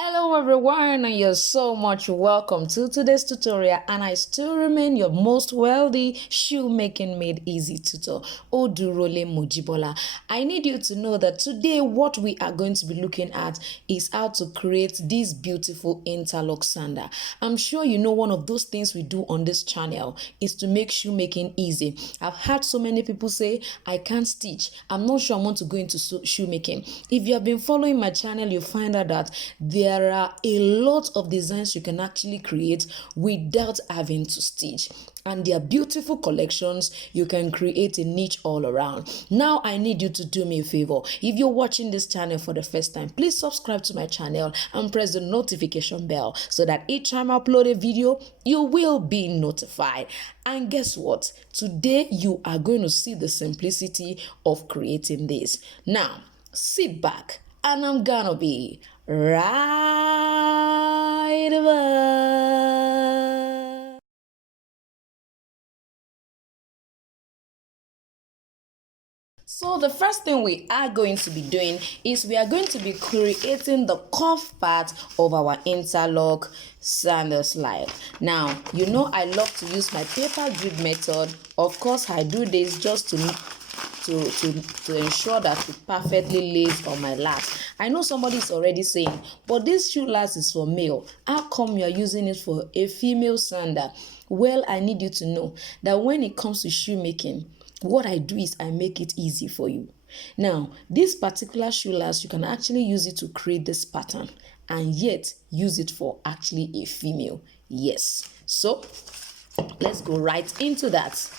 Hello everyone, and you're so much welcome to today's tutorial, and I still remain your most wealthy shoemaking made easy tutor, Odurole Mojibola. I need you to know that today what we are going to be looking at is how to create this beautiful interlock sandal. I'm sure you know one of those things we do on this channel is to make shoemaking easy. I've had so many people say I can't stitch. I'm not sure I want to go into shoemaking. If you have been following my channel, you find out that there are a lot of designs you can actually create without having to stitch, and they are beautiful collections. You can create a niche all around. Now I need you to do me a favor. If you're watching this channel for the first time, please subscribe to my channel and press the notification bell so that each time I upload a video you will be notified. And guess what, today you are going to see the simplicity of creating this. Now sit back and I'm gonna be right back. So the first thing we are going to be doing is we are going to be creating the cuff part of our interlock sandal slide. Now, you know I love to use my paper grip method. Of course, I do this just to ensure that it perfectly lays on my lap. I know somebody is already saying, but this shoe last is for male. How come you are using it for a female sandal? Well, I need you to know that when it comes to shoemaking, what I do is I make it easy for you. Now, this particular shoe last, you can actually use it to create this pattern and yet use it for actually a female. Yes. So let's go right into that.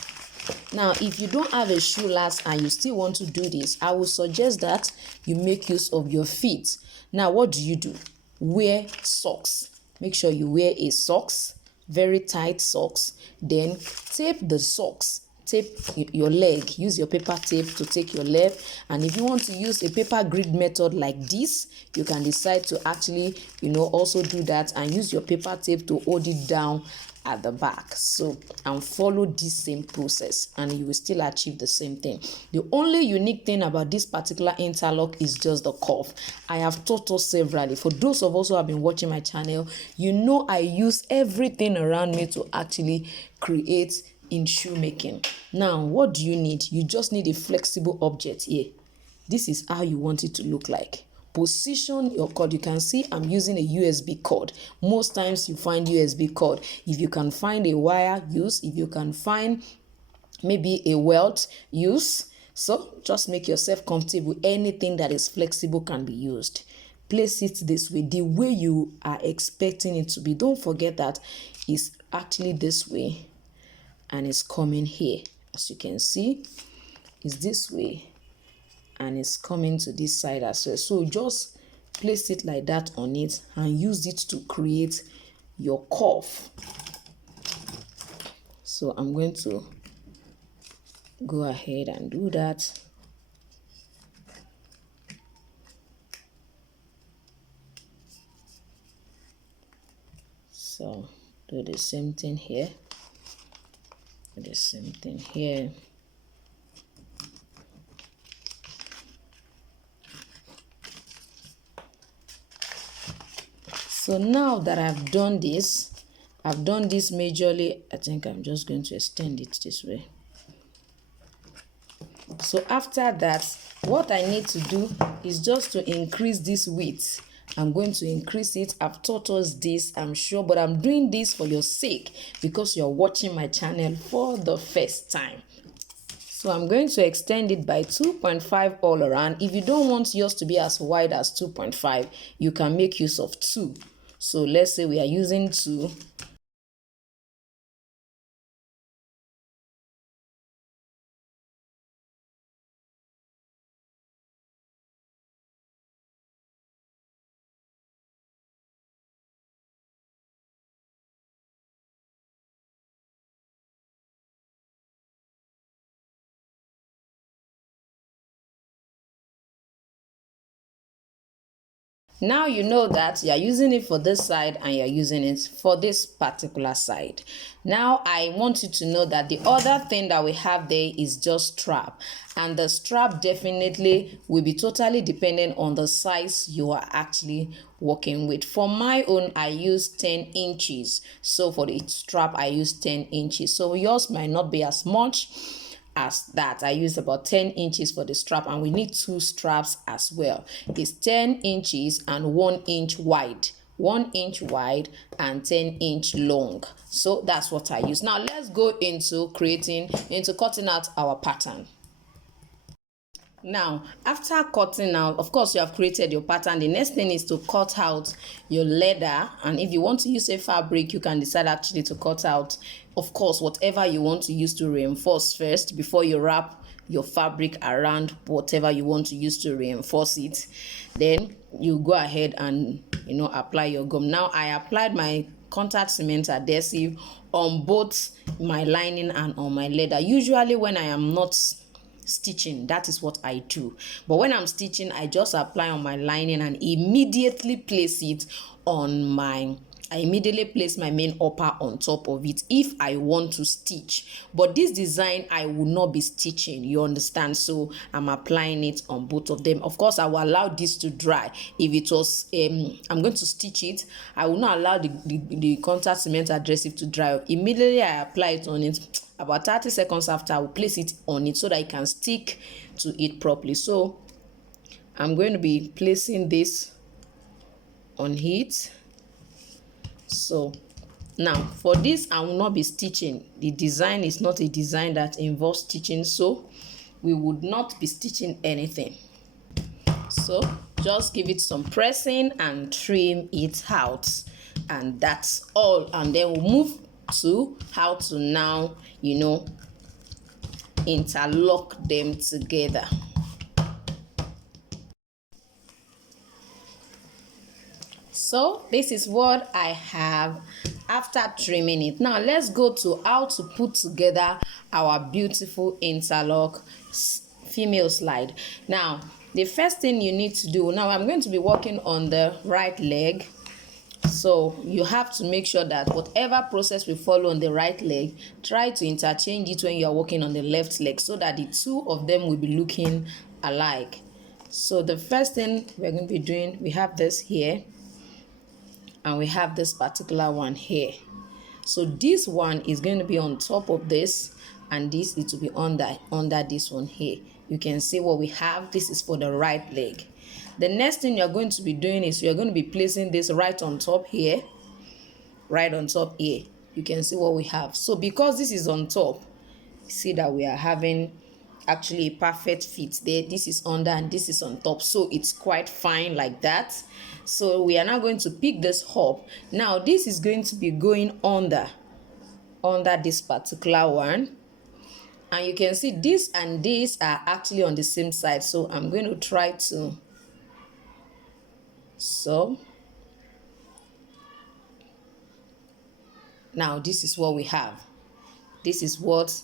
Now, if you don't have a shoe last and you still want to do this, I would suggest that you make use of your feet. Now, what do? Wear socks. Make sure you wear a socks, very tight socks. Then tape the socks. Tape your leg. Use your paper tape to take your leg. And if you want to use a paper grid method like this, you can decide to actually, also do that and use your paper tape to hold it down at the back. So, and follow this same process and you will still achieve the same thing. The only unique thing about this particular interlock is just the cuff. I have taught us severally. For those of us who have been watching my channel, you know I use everything around me to actually create in shoemaking. Now, what do you need? You just need a flexible object here. This is how you want it to look like. Position your cord. You can see I'm using a USB cord. Most times you find USB cord. If you can find a wire, use. If you can find maybe a welt, use. So just make yourself comfortable. Anything that is flexible can be used. Place it this way, the way you are expecting it to be. Don't forget that it's actually this way and it's coming here. As you can see, it's this way and it's coming to this side as well. So just place it like that on it and use it to create your cuff. So I'm going to go ahead and do that. So do the same thing here. Do the same thing here. So now that I've done this majorly. I think I'm just going to extend it this way. So after that, what I need to do is just to increase this width. I'm going to increase it. I've taught us this, I'm sure, but I'm doing this for your sake because you're watching my channel for the first time. So I'm going to extend it by 2.5 all around. If you don't want yours to be as wide as 2.5, you can make use of 2. So let's say we are using 2. Now you know that you are using it for this side and you are using it for this particular side. Now I want you to know that the other thing that we have there is just strap, and the strap definitely will be totally dependent on the size you are actually working with. For my own, I use 10 inches. So for the strap, I use 10 inches. So yours might not be as much as that. I use about 10 inches for the strap, and we need two straps as well. It's 10 inches and 1 inch wide. 1 inch wide and 10-inch long. So that's what I use. Now let's go into cutting out our pattern. Now after cutting out, of course you have created your pattern. The next thing is to cut out your leather, and if you want to use a fabric, you can decide actually to cut out, of course, whatever you want to use to reinforce first before you wrap your fabric around whatever you want to use to reinforce it. Then you go ahead and apply your gum. Now I applied my contact cement adhesive on both my lining and on my leather. Usually when I am not stitching, that is what I do, but when I'm stitching, I just apply on my lining and immediately place it on my I immediately place my main upper on top of it if I want to stitch. But this design, I will not be stitching, you understand? So I'm applying it on both of them. Of course, I will allow this to dry. If it was I'm going to stitch it, I will not allow the contact cement adhesive to dry. Immediately I apply it on it, about 30 seconds after, I will place it on it so that it can stick to it properly. So I'm going to be placing this on it. So now for this, I will not be stitching. The design is not a design that involves stitching, so we would not be stitching anything. So just give it some pressing and trim it out, and that's all. And then we'll move to how to now interlock them together. So this is what I have after trimming it. Now let's go to how to put together our beautiful interlock female slide. Now the first thing you need to do, now I'm going to be working on the right leg, so you have to make sure that whatever process we follow on the right leg, try to interchange it when you are working on the left leg, so that the two of them will be looking alike. So the first thing we're going to be doing, we have this here and we have this particular one here. So this one is going to be on top of this, and this it will be under this one here. You can see what we have. This is for the right leg. The next thing you're going to be doing is you're going to be placing this right on top here. Right on top here. You can see what we have. So because this is on top, see that we are having actually a perfect fit there. This is under and this is on top, so it's quite fine like that. So we are now going to pick this up. Now this is going to be going under this particular one, and you can see this and this are actually on the same side. So I'm going to try to now this is what we have. This is what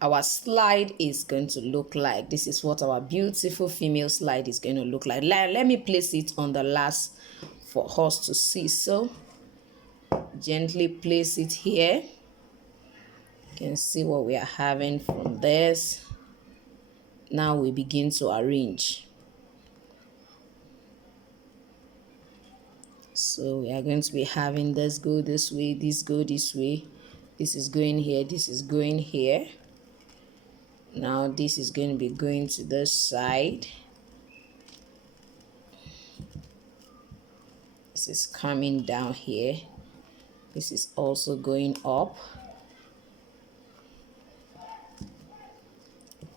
our slide is going to look like. This is what our beautiful female slide is going to look like. Let me place it on the last for us to see. So gently place it here. You can see what we are having from this. Now we begin to arrange. So we are going to be having this go this way, this go this way, this is going here, this is going here. Now this is going to be going to this side. This is coming down here. This is also going up.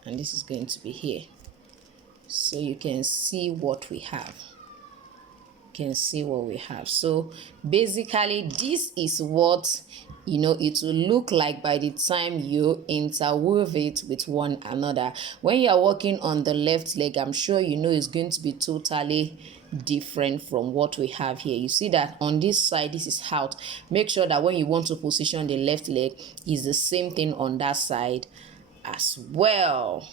And this is going to be here. So you can see what we have. So basically this is what it will look like by the time you interweave it with one another. When you are working on the left leg, I'm sure it's going to be totally different from what we have here. You see that on this side, this is out. Make sure that when you want to position the left leg, is the same thing on that side as well.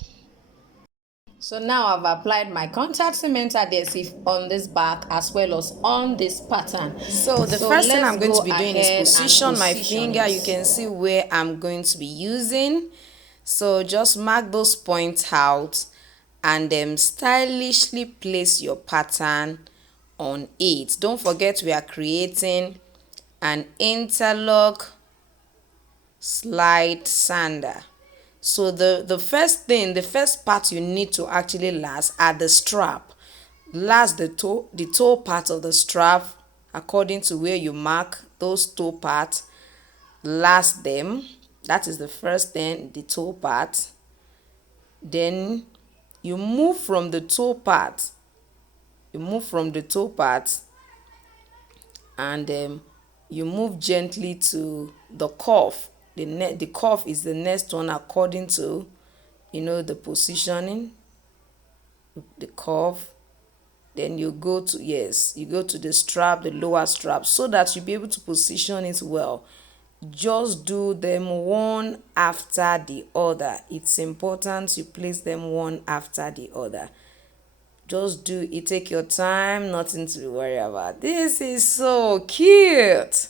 So now I've applied my contact cement adhesive on this back as well as on this pattern. So the first thing I'm going to be doing is ahead and position my position finger. it. You can see where I'm going to be using. So just mark those points out and then stylishly place your pattern on it. Don't forget we are creating an interlock slide sander. So the first part you need to actually last are the strap. Last the toe part of the strap according to where you mark those toe parts. Last them. That is the first thing, the toe part. Then you move from the toe part. You move from the toe part and you move gently to the cuff. The cuff is the next one according to the positioning, the cuff. Then you go to the strap, the lower strap, so that you'll be able to position it well. Just do them one after the other. It's important you place them one after the other. Just do it, take your time, nothing to be worried about. This is so cute.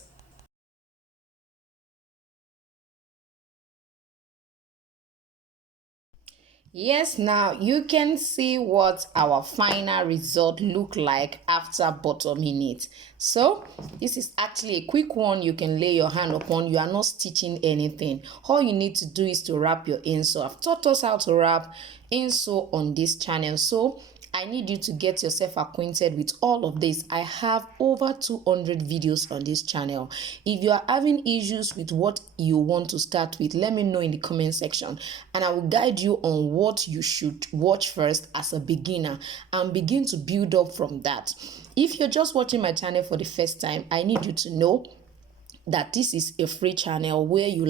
Yes, now you can see what our final result look like after bottoming it. So this is actually a quick one you can lay your hand upon. You are not stitching anything. All you need to do is to wrap your insole. I've taught us how to wrap insole on this channel, so I need you to get yourself acquainted with all of this. I have over 200 videos on this channel. If you are having issues with what you want to start with, let me know in the comment section and I will guide you on what you should watch first as a beginner and begin to build up from that. If you're just watching my channel for the first time, I need you to know that this is a free channel where you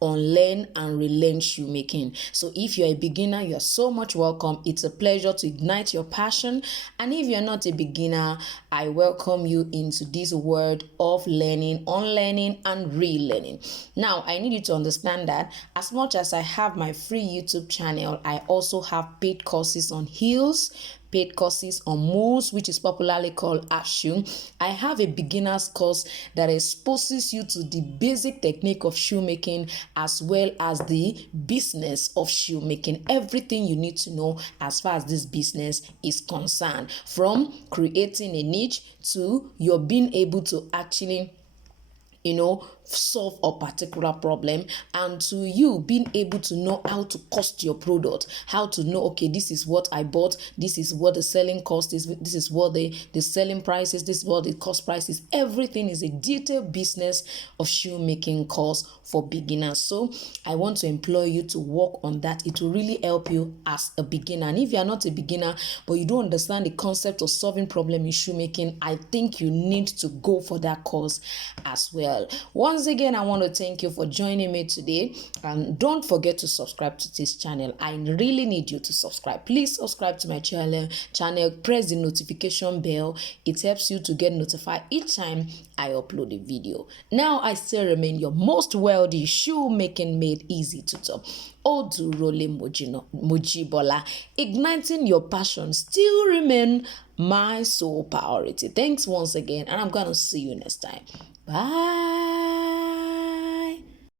unlearn and relearn shoemaking. So if you're a beginner, you're so much welcome. It's a pleasure to ignite your passion. And if you're not a beginner, I welcome you into this world of learning, unlearning, and relearning. Now, I need you to understand that as much as I have my free YouTube channel, I also have paid courses on heels, paid courses on Mules, which is popularly called shoe. I have a beginner's course that exposes you to the basic technique of shoemaking as well as the business of shoemaking. Everything you need to know as far as this business is concerned, from creating a niche to your being able to actually solve a particular problem, and to you being able to know how to cost your product, how to know, okay, this is what I bought, this is what the selling cost is, this is what the selling price is, this is what the cost price is. Everything is a detailed business of shoemaking course for beginners. So I want to implore you to work on that. It will really help you as a beginner. And if you are not a beginner but you don't understand the concept of solving problem in shoemaking, I think you need to go for that course as well. Once again, I want to thank you for joining me today, and don't forget to subscribe to this channel. I really need you to subscribe. Please subscribe to my channel, press the notification bell. It helps you to get notified each time I upload a video. Now I still remain your most wealthy shoemaking made easy tutor, Odurole Mojibola. Igniting your passion still remain my sole priority. Thanks once again, and I'm gonna see you next time. Bye.